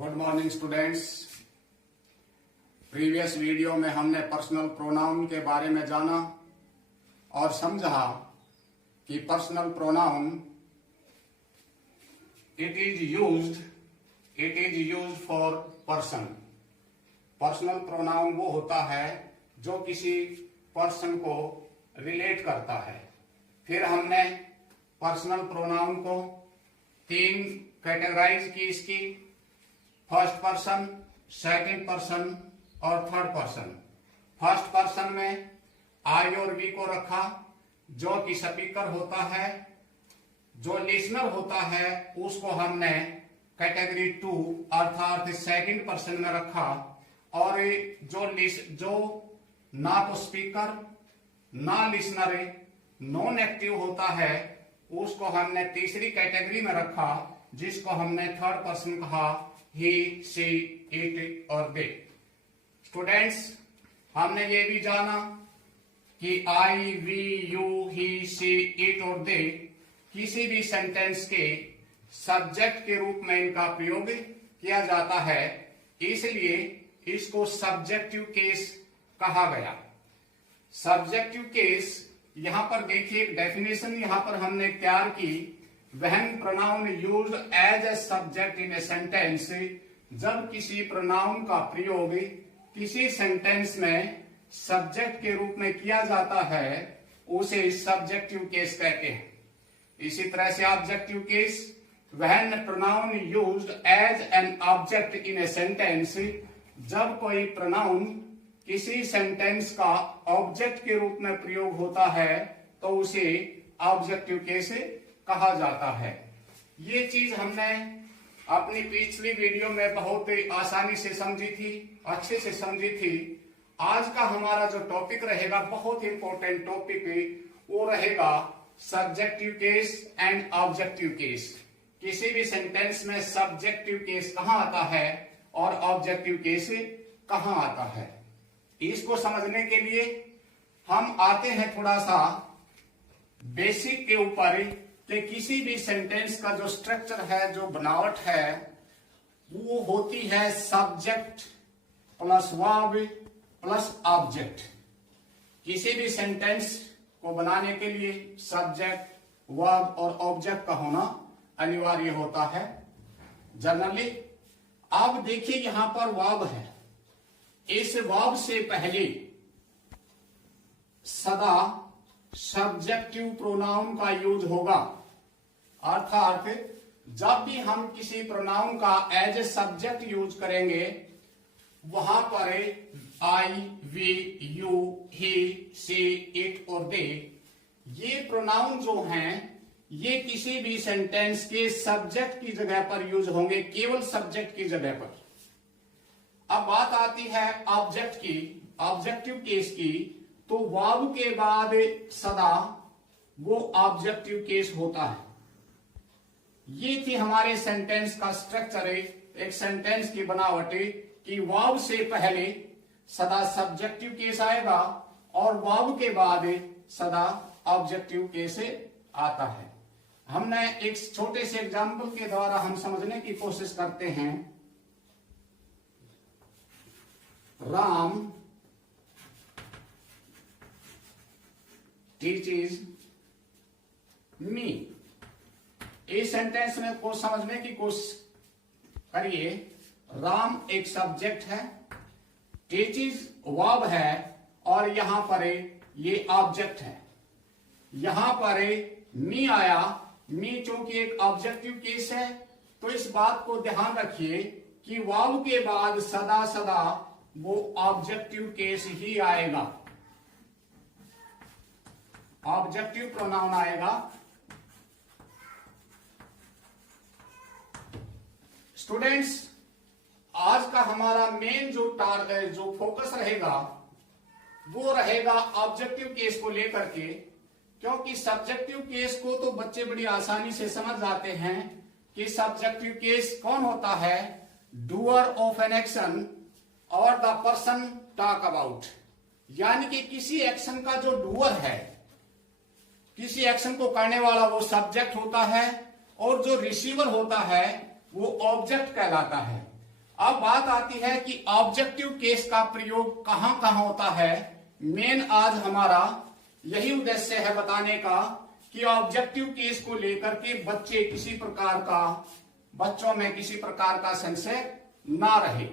Good morning students. Previous video में हमने personal pronoun के बारे में जाना और समझा कि personal pronoun it is used for person. Personal pronoun वो होता है जो किसी पर्सन को रिलेट करता है। फिर हमने पर्सनल प्रोनाउन को तीन कैटेगराइज की इसकी, फर्स्ट पर्सन, सेकंड पर्सन और थर्ड पर्सन। फर्स्ट पर्सन में आई और वी को रखा, जो कि स्पीकर होता है। जो लिसनर होता है उसको हमने कैटेगरी 2 अर्थात सेकंड पर्सन में रखा, और जो ना तो स्पीकर ना लिसनर नॉन एक्टिव होता है उसको हमने तीसरी कैटेगरी में रखा, जिसको हमने थर्ड पर्सन कहा, ही, सी, इट और दे। स्टूडेंट्स, हमने ये भी जाना कि I, we, you, he, she, it और दे किसी भी सेंटेंस के सब्जेक्ट के रूप में इनका प्रयोग किया जाता है, इसलिए इसको सब्जेक्टिव केस कहा गया। सब्जेक्टिव केस, यहां पर देखिए एक डेफिनेशन यहां पर हमने तैयार की, when pronoun used as a subject in a sentence, जब किसी प्रोनाउन का प्रयोग किसी सेंटेंस में सब्जेक्ट के रूप में किया जाता है उसे सब्जेक्टिव केस कहते हैं। इसी तरह से objective case, when pronoun used as an object in a sentence, जब कोई प्रोनाउन किसी सेंटेंस का ऑब्जेक्ट के रूप में प्रयोग होता है तो उसे ऑब्जेक्टिव केस कहा जाता है। ये चीज हमने अपनी पिछली वीडियो में बहुत आसानी से समझी थी, अच्छे से समझी थी। आज का हमारा जो टॉपिक रहेगा, बहुत इंपॉर्टेंट टॉपिक, वो रहेगा subjective case and objective case. किसी भी सेंटेंस में सब्जेक्टिव केस कहां आता है और ऑब्जेक्टिव केस कहां आता है। इसको समझने के लिए हम आते हैं थोड़ा सा बेसिक के ऊपर, कि किसी भी सेंटेंस का जो स्ट्रक्चर है, जो बनावट है, वो होती है subject plus verb plus object. किसी भी सेंटेंस को बनाने के लिए सब्जेक्ट, वर्ब और ऑब्जेक्ट का होना अनिवार्य होता है जनरली। अब देखिए यहां पर वर्ब है, इस वर्ब से पहले सदा सब्जेक्टिव प्रोनाउन का यूज होगा, अर्थात जब भी हम किसी प्रोनाउन का एज ए सब्जेक्ट यूज करेंगे, वहां पर I, we, you, he, she, it और दे, ये प्रोनाउन जो हैं ये किसी भी सेंटेंस के सब्जेक्ट की जगह पर यूज होंगे, केवल सब्जेक्ट की जगह पर। अब बात आती है ऑब्जेक्ट की, ऑब्जेक्टिव केस की, तो वर्ब के बाद सदा वो ऑब्जेक्टिव केस होता है। ये थी हमारे सेंटेंस का स्ट्रक्चर, एक सेंटेंस की बनावट, कि वर्ब से पहले सदा सब्जेक्टिव केस आएगा और वर्ब के बाद सदा ऑब्जेक्टिव केस आता है। हमने एक छोटे से एग्जाम्पल के द्वारा हम समझने की कोशिश करते हैं। Ram teaches me. इस सेंटेंस में को समझने की कोशिश करिए। राम एक सब्जेक्ट है, टीचेस वर्ब है और यहां पर ये ऑब्जेक्ट है। यहां पर मी आया, मी चूंकि एक ऑब्जेक्टिव केस है, तो इस बात को ध्यान रखिए कि वर्ब के बाद सदा सदा वो ऑब्जेक्टिव केस ही आएगा, ऑब्जेक्टिव प्रोनाउन आएगा। स्टूडेंट्स, आज का हमारा मेन जो फोकस रहेगा वो रहेगा ऑब्जेक्टिव केस को लेकर के, क्योंकि सब्जेक्टिव केस को तो बच्चे बड़ी आसानी से समझ जाते हैं कि सब्जेक्टिव केस कौन होता है, डूअर ऑफ एन एक्शन और द पर्सन टॉक अबाउट, यानी कि किसी एक्शन का जो डूअर है, किसी एक्शन को करने वाला वो सब्जेक्ट होता है और जो रिसीवर होता है वो ऑब्जेक्ट कहलाता है। अब बात आती है कि ऑब्जेक्टिव केस का प्रयोग कहां कहां होता है। मेन आज हमारा यही उद्देश्य है बताने का कि ऑब्जेक्टिव केस को लेकर के बच्चों में किसी प्रकार का संशय ना रहे।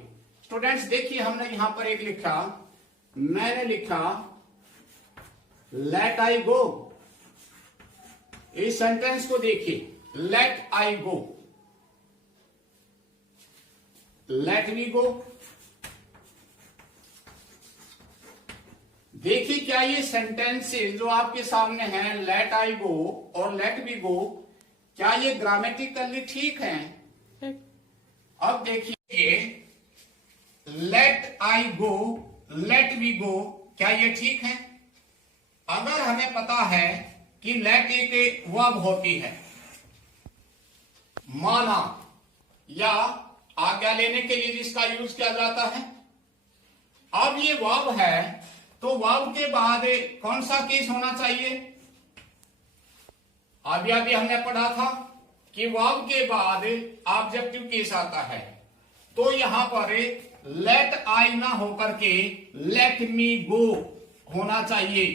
स्टूडेंट्स देखिए, हमने यहां पर एक लिखा, मैंने लिखा लेट आई गो। इस सेंटेंस को देखिए, लेट आई गो, लेट मी गो। देखिए क्या ये सेंटेंसेस जो आपके सामने हैं, लेट आई गो और लेट मी गो, क्या ये ग्रामेटिकली ठीक हैं? अब देखिए, लेट आई गो, लेट मी गो, क्या ये ठीक है? अगर हमें पता है कि लेट एक वर्ब होती है, माना या आज्ञा लेने के लिए जिसका यूज किया जाता है। अब ये वर्ब है तो वर्ब के बाद कौन सा केस होना चाहिए? अभी हमने पढ़ा था कि वर्ब के बाद ऑब्जेक्टिव केस आता है, तो यहां पर लेट आई ना होकर के लेट मी गो होना चाहिए,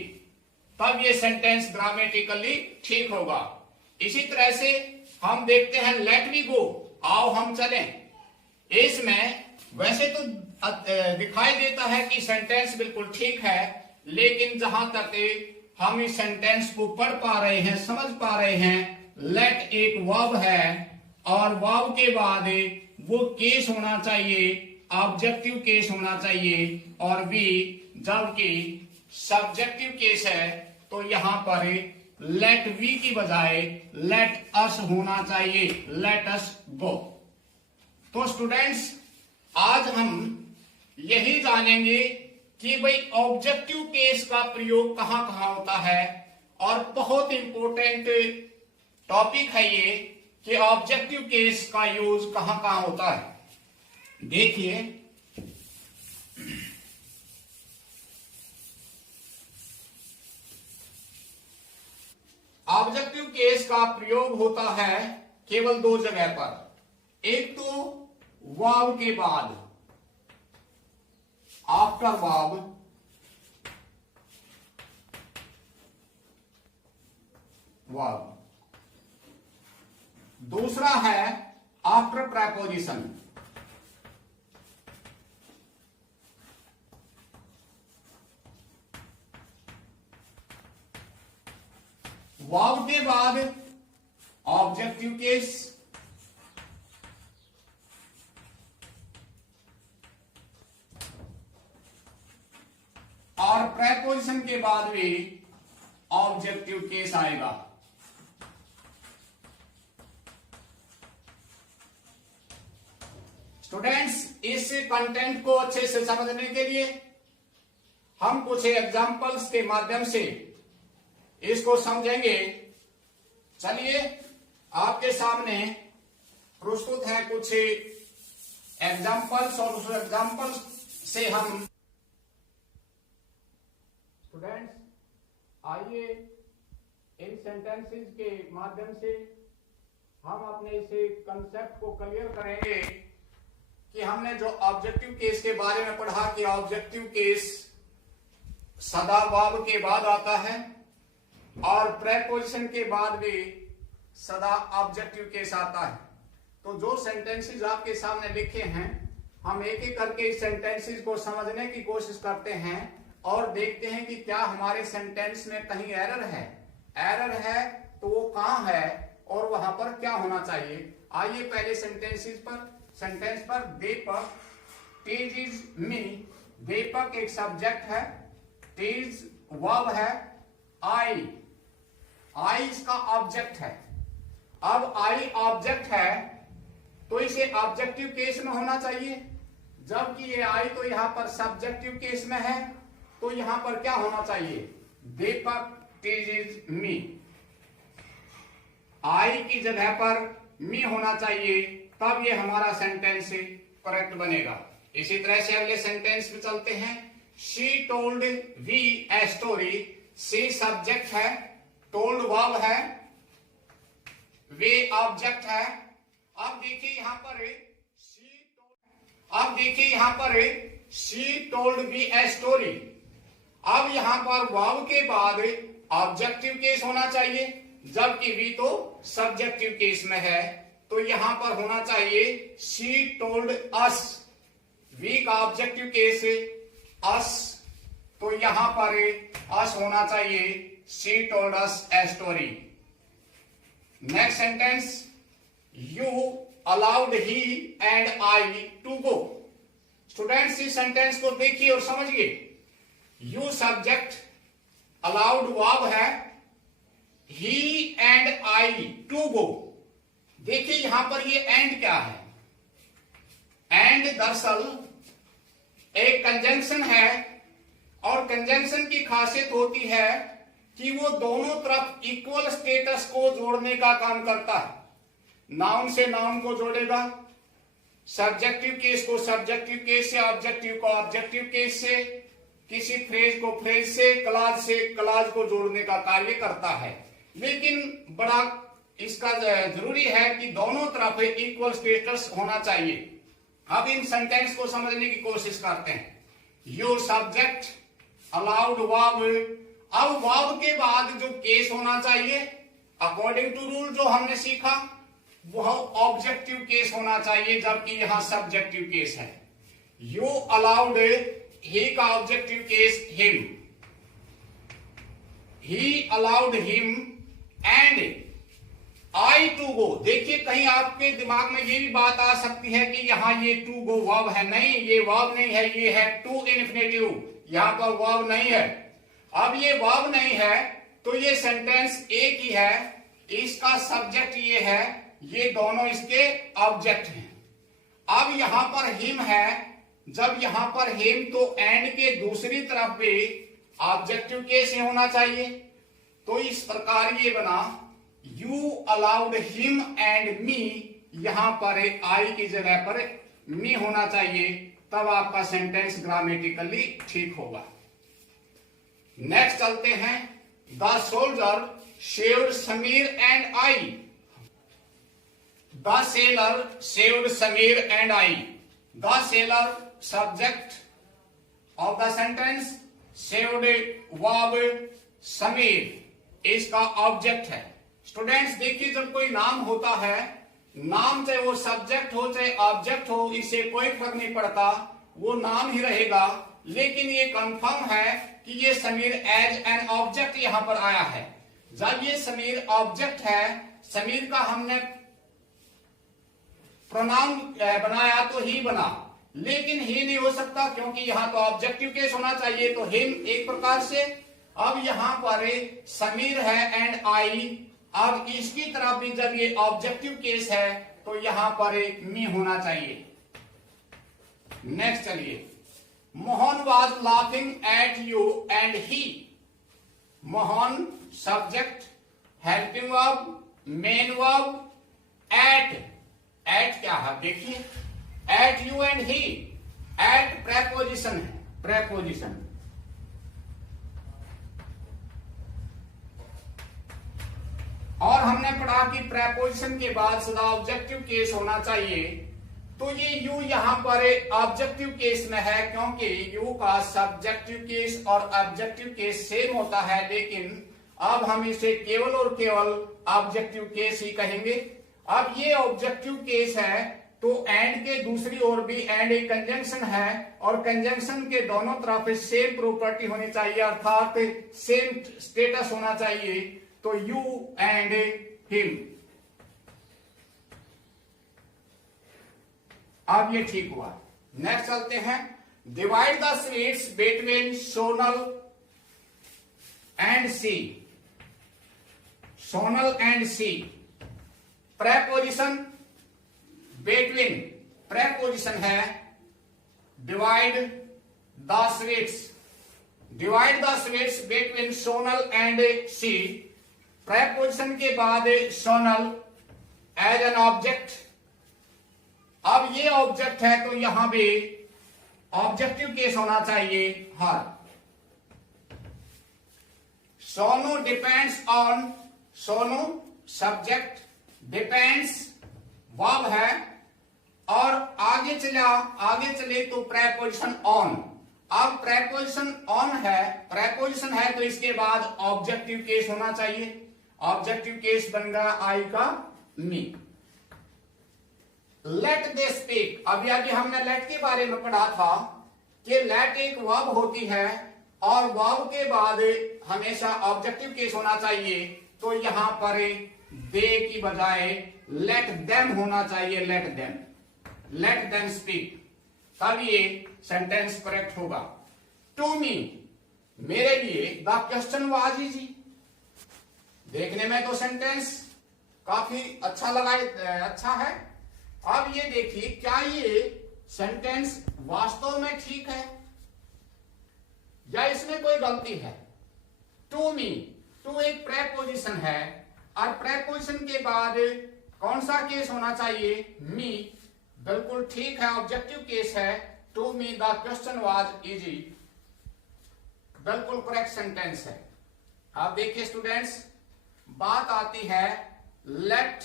तब ये सेंटेंस ग्रामेटिकली ठीक होगा। इसी तरह से हम देखते हैं लेट मी गो, आओ हम चलें। इसमें वैसे तो दिखाई देता है कि सेंटेंस बिल्कुल ठीक है, लेकिन जहां तक हम इस सेंटेंस को पढ़ पा रहे हैं, समझ पा रहे हैं, लेट एक वर्ब है और वर्ब के बाद वो केस होना चाहिए, ऑब्जेक्टिव केस होना चाहिए, और बी जबकि सब्जेक्टिव केस है तो यहां पर लेट वी की बजाय लेट अस होना चाहिए, लेट अस गो। तो स्टूडेंट्स आज हम यही जानेंगे कि भाई ऑब्जेक्टिव केस का प्रयोग कहां कहां होता है, और बहुत इंपॉर्टेंट टॉपिक है ये कि ऑब्जेक्टिव केस का यूज कहां कहां होता है। देखिए, ऑब्जेक्टिव केस का प्रयोग होता है केवल दो जगह पर, एक तो वर्ब के बाद, आफ्टर वर्ब, वर्ब, दूसरा है आफ्टर प्रेपोजिशन। वर्ब के बाद ऑब्जेक्टिव केस, और प्रेपोजिशन के बाद भी ऑब्जेक्टिव केस आएगा। स्टूडेंट्स इस कंटेंट को अच्छे से समझने के लिए हम कुछ एग्जांपल्स के माध्यम से इसको समझेंगे। चलिए आपके सामने प्रस्तुत है कुछ एग्जांपल्स, और उस एग्जांपल्स से हम स्टूडेंट्स आइए इन सेंटेंसेस के माध्यम से हम अपने इस कंसेप्ट को क्लियर करेंगे कि हमने जो ऑब्जेक्टिव केस के बारे में पढ़ा कि ऑब्जेक्टिव केस सदा वर्ब के बाद आता है और प्रेपोजिशन के बाद भी सदा ऑब्जेक्टिव केस आता है। तो जो सेंटेंसेस आपके सामने लिखे हैं, हम एक एक करके इस सेंटेंसेस को समझने की कोशिश करते हैं और देखते हैं कि क्या हमारे सेंटेंस में कहीं एरर है। एरर है तो वो कहां है और वहां पर क्या होना चाहिए। आइए पहले सेंटेंस पर दीपक टीज इज मी। दीपक एक सब्जेक्ट है, टीज वर्ब है, आई इसका ऑब्जेक्ट है। अब आई ऑब्जेक्ट है तो इसे ऑब्जेक्टिव केस में होना चाहिए, जबकि ये आई तो यहां पर सब्जेक्टिव केस में है, तो यहां पर क्या होना चाहिए, दीपक टीजेज मी। आई की जगह पर मी होना चाहिए, तब ये हमारा सेंटेंस करेक्ट बनेगा। इसी तरह से अगले सेंटेंस में चलते हैं। She told V a story. She subject है, टोल्ड वर्ब है, वे ऑब्जेक्ट है। अब देखिए यहां पर शी टोल्ड, अब देखिए यहां पर she told me a story. अब यहां पर वर्ब के बाद ऑब्जेक्टिव केस होना चाहिए, जबकि वी तो सब्जेक्टिव केस में है, तो यहां पर होना चाहिए शी टोल्ड अस। वी का ऑब्जेक्टिव केस अस, तो यहां पर अस होना चाहिए she told us a story. Next sentence, you allowed he and I to go. Students इस सेंटेंस को देखिए और समझिए। यू सब्जेक्ट, अलाउड वर्ब है, ही एंड आई टू गो। देखिए यहां पर ये एंड क्या है? एंड दरअसल एक कंजंक्शन है, और कंजंक्शन की खासियत होती है कि वो दोनों तरफ इक्वल स्टेटस को जोड़ने का काम करता है। नाउन से नाउन को जोड़ेगा, सब्जेक्टिव केस को सब्जेक्टिव केस से, ऑब्जेक्टिव को ऑब्जेक्टिव केस से, किसी फ्रेज को फ्रेज से क्लाज को जोड़ने का कार्य करता है। लेकिन बड़ा इसका जरूरी है कि दोनों तरफ इक्वल स्टेटस होना चाहिए। अब इन सेंटेंस को समझने की कोशिश करते हैं। You subject, allowed verb. अब वर्ब के बाद जो केस होना चाहिए अकॉर्डिंग टू रूल जो हमने सीखा, वह ऑब्जेक्टिव केस होना चाहिए, जबकि यहां सब्जेक्टिव केस है। यू अलाउड, ही का objective case him, he allowed him and I to go. देखिए कहीं आपके दिमाग में ये भी बात आ सकती है कि यहां ये टू गो वर्ब है। नहीं, ये वर्ब नहीं है, ये है टू इन्फिनेटिव, यहां पर वर्ब नहीं है। अब ये वर्ब नहीं है तो ये सेंटेंस एक ही है, इसका सब्जेक्ट ये है, ये दोनों इसके ऑब्जेक्ट हैं। अब यहां पर हिम है, जब यहां पर हिम तो एंड के दूसरी तरफ भी ऑब्जेक्टिव केस होना चाहिए। तो इस प्रकार ये बना you allowed him and me, यहां पर आई की जगह पर मी होना चाहिए, तब आपका सेंटेंस ग्रामेटिकली ठीक होगा। नेक्स्ट चलते हैं। The soldier saved Sameer and I. The seller saved Sameer and I. The seller subject of the sentence, saved verb, Sameer इसका ऑब्जेक्ट है। स्टूडेंट्स देखिए, जब कोई नाम होता है, नाम चाहे वो सब्जेक्ट हो चाहे ऑब्जेक्ट हो, इससे कोई फर्क नहीं पड़ता, वो नाम ही रहेगा। लेकिन ये कंफर्म है कि ये समीर एज एन ऑब्जेक्ट यहां पर आया है। जब ये समीर ऑब्जेक्ट है, समीर का हमने प्रोनाउन बनाया तो ही बना, लेकिन ही नहीं हो सकता क्योंकि यहां तो ऑब्जेक्टिव केस होना चाहिए, तो हिम एक प्रकार से। अब यहां पर समीर है एंड आई, अब इसकी तरफ भी जब ये ऑब्जेक्टिव केस है तो यहां पर मी होना चाहिए। नेक्स्ट चलिए। Mohan was laughing at you and he. Mohan subject, helping verb, main verb, at. At क्या है? देखिए, at you and he, at preposition है, प्रेपोजिशन। और हमने पढ़ा कि प्रेपोजिशन के बाद सदा ऑब्जेक्टिव केस होना चाहिए, तो ये यू यहां पर ऑब्जेक्टिव केस में है, क्योंकि यू का सब्जेक्टिव केस और ऑब्जेक्टिव केस सेम होता है, लेकिन अब हम इसे केवल और केवल ऑब्जेक्टिव केस ही कहेंगे। अब ये ऑब्जेक्टिव केस है तो एंड के दूसरी ओर भी एंड एक कंजंक्शन है, और कंजंक्शन के दोनों तरफ सेम प्रॉपर्टी होनी चाहिए, अर्थात सेम स्टेटस होना चाहिए। तो यू एंड हिम, अब ये ठीक हुआ। नेक्स्ट चलते हैं। Divide the sweets between Sonal and she. Sonal and she, preposition between, preposition है divide the sweets. Divide the sweets between Sonal and she, preposition के बाद सोनल एज एन ऑब्जेक्ट। अब ये ऑब्जेक्ट है तो यहां भी ऑब्जेक्टिव केस होना चाहिए her. Sonu depends on, Sonu subject, depends verb है, और आगे चले तो प्रेपोजिशन ऑन। अब प्रेपोजिशन ऑन है, प्रेपोजिशन है तो इसके बाद ऑब्जेक्टिव केस होना चाहिए। ऑब्जेक्टिव केस बन गया आई का मी। लेट दे स्पीक, अभी आगे हमने लेट के बारे में पढ़ा था कि लेट एक वर्ब होती है और वर्ब के बाद हमेशा ऑब्जेक्टिव केस होना चाहिए। तो यहां पर दे की बजाय लेट देम होना चाहिए, लेट देम स्पीक, तब ये सेंटेंस करेक्ट होगा। टू मी, मेरे लिए, द क्वेश्चन वाज इजी। देखने में तो सेंटेंस काफी अच्छा लगा, अच्छा है। अब ये देखिए क्या ये सेंटेंस वास्तव में ठीक है या इसमें कोई गलती है। टू मी, टू एक प्रेपोजिशन है और प्रेपोजिशन के बाद कौन सा केस होना चाहिए, मी। बिल्कुल ठीक है, ऑब्जेक्टिव केस है। To me the question was easy, बिल्कुल करेक्ट सेंटेंस है। अब देखिए स्टूडेंट्स, बात आती है लेट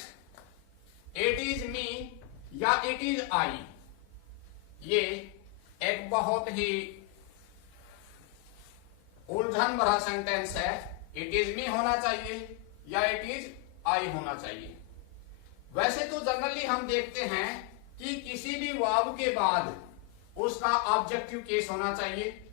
इट इज मी या इट इज आई। ये एक बहुत ही उलझन भरा सेंटेंस है। इट इज मी होना चाहिए या इट इज आई होना चाहिए। वैसे तो जनरली हम देखते हैं कि किसी भी वर्ब के बाद उसका ऑब्जेक्टिव केस होना चाहिए,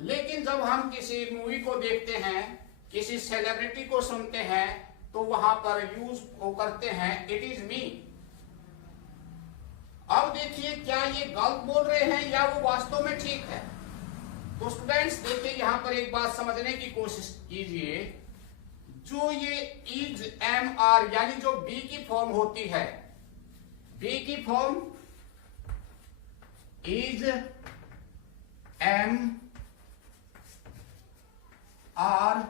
लेकिन जब हम किसी मूवी को देखते हैं, किसी सेलिब्रिटी को सुनते हैं, तो वहां पर यूज वो करते हैं इट इज मी। अब देखिए क्या ये गलत बोल रहे हैं या वो वास्तव में ठीक है। तो स्टूडेंट्स देखिए यहां पर एक बात समझने की कोशिश कीजिए। जो ये इज एम आर यानी जो बी की फॉर्म होती है, बी की form is am are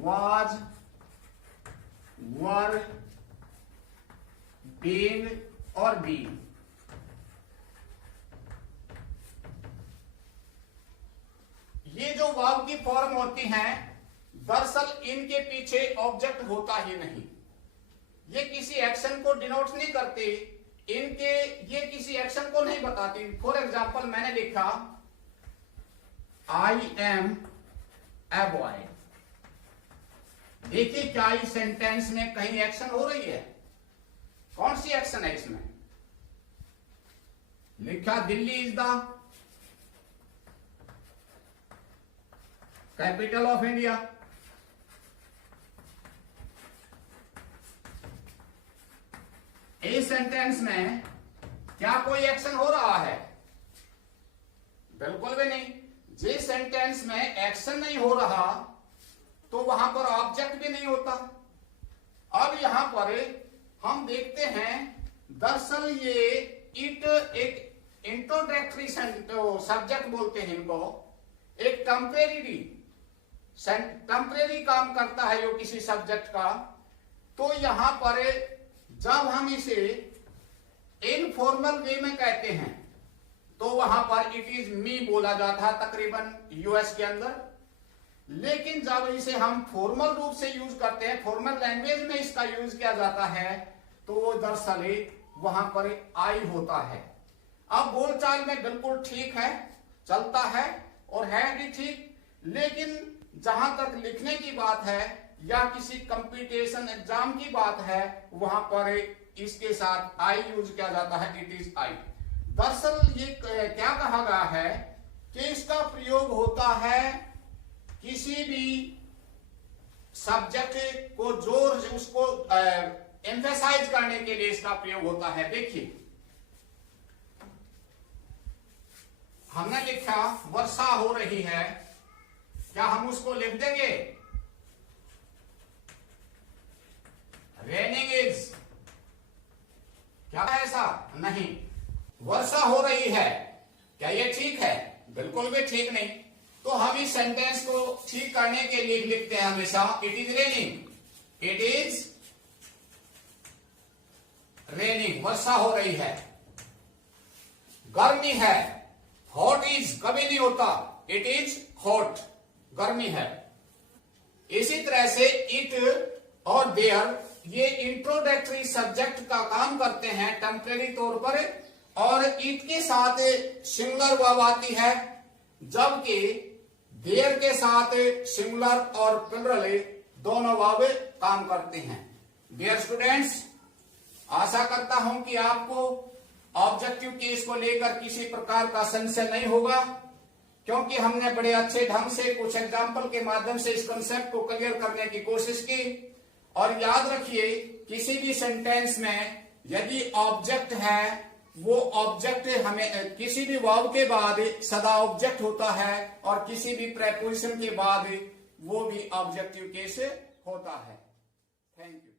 was were being और बी, ये जो वर्ब की फॉर्म होती हैं, दरअसल इनके पीछे ऑब्जेक्ट होता ही नहीं। ये किसी एक्शन को डिनोट नहीं करती, ये किसी एक्शन को नहीं बताती। फॉर एग्जाम्पल मैंने लिखा आई एम ए बॉय। देखिए क्या इस सेंटेंस में कहीं एक्शन हो रही है? कौन सी एक्शन है इसमें? लिखा Delhi is the capital of India. इस सेंटेंस में क्या कोई एक्शन हो रहा है? बिल्कुल भी नहीं। जिस सेंटेंस में एक्शन नहीं हो रहा तो वहां पर ऑब्जेक्ट भी नहीं होता। अब यहां पर हम देखते हैं, दरअसल ये इट एक इंट्रोडक्टरी सब्जेक्ट बोलते हैं इनको, एक टेम्परेरी काम करता है जो किसी सब्जेक्ट का। तो यहां पर जब हम इसे इनफॉर्मल वे में कहते हैं तो वहां पर इट इज मी बोला जाता है तकरीबन यूएस के अंदर। लेकिन जब इसे हम फॉर्मल रूप से यूज करते हैं, फॉर्मल लैंग्वेज में इसका यूज किया जाता है, तो वो दरअसल वहां पर आई होता है। अब बोलचाल में बिल्कुल ठीक है, चलता है और है भी ठीक, लेकिन जहां तक लिखने की बात है या किसी कंपटीशन एग्जाम की बात है, वहां पर इसके साथ आई यूज किया जाता है, इट इज आई। दरअसल ये क्या कहा गया है कि इसका प्रयोग होता है किसी भी सब्जेक्ट को जोर उसको एम्फेसाइज करने के लिए इसका प्रयोग होता है। देखिए हमने लिखा वर्षा हो रही है, क्या हम उसको लिख देंगे रेनिंग इज? क्या ऐसा नहीं। वर्षा हो रही है, क्या ये ठीक है? बिल्कुल भी ठीक नहीं। तो हम इस सेंटेंस को ठीक करने के लिए लिखते हैं हमेशा it is raining, it is raining, वर्षा हो रही है। गर्मी है, हॉट इज कभी नहीं होता, इट इज हॉट, गर्मी है। इसी तरह से इट और देयर ये इंट्रोडक्टरी सब्जेक्ट का काम करते हैं टेम्परेरी तौर पर, और इट के साथ सिंगुलर वर्ब आती है, जबकि देयर के साथ सिंगुलर और प्लूरल दोनों वर्ब काम करते हैं। डियर स्टूडेंट्स, आशा करता हूं कि आपको ऑब्जेक्टिव केस को लेकर किसी प्रकार का संशय नहीं होगा, क्योंकि हमने बड़े अच्छे ढंग से कुछ एग्जाम्पल के माध्यम से इस कंसेप्ट को क्लियर करने की कोशिश की। और याद रखिए, किसी भी सेंटेंस में यदि ऑब्जेक्ट है, वो ऑब्जेक्ट हमें किसी भी वर्ब के बाद सदा ऑब्जेक्ट होता है, और किसी भी प्रेपोजिशन के बाद वो भी ऑब्जेक्टिव केस होता है। Thank you.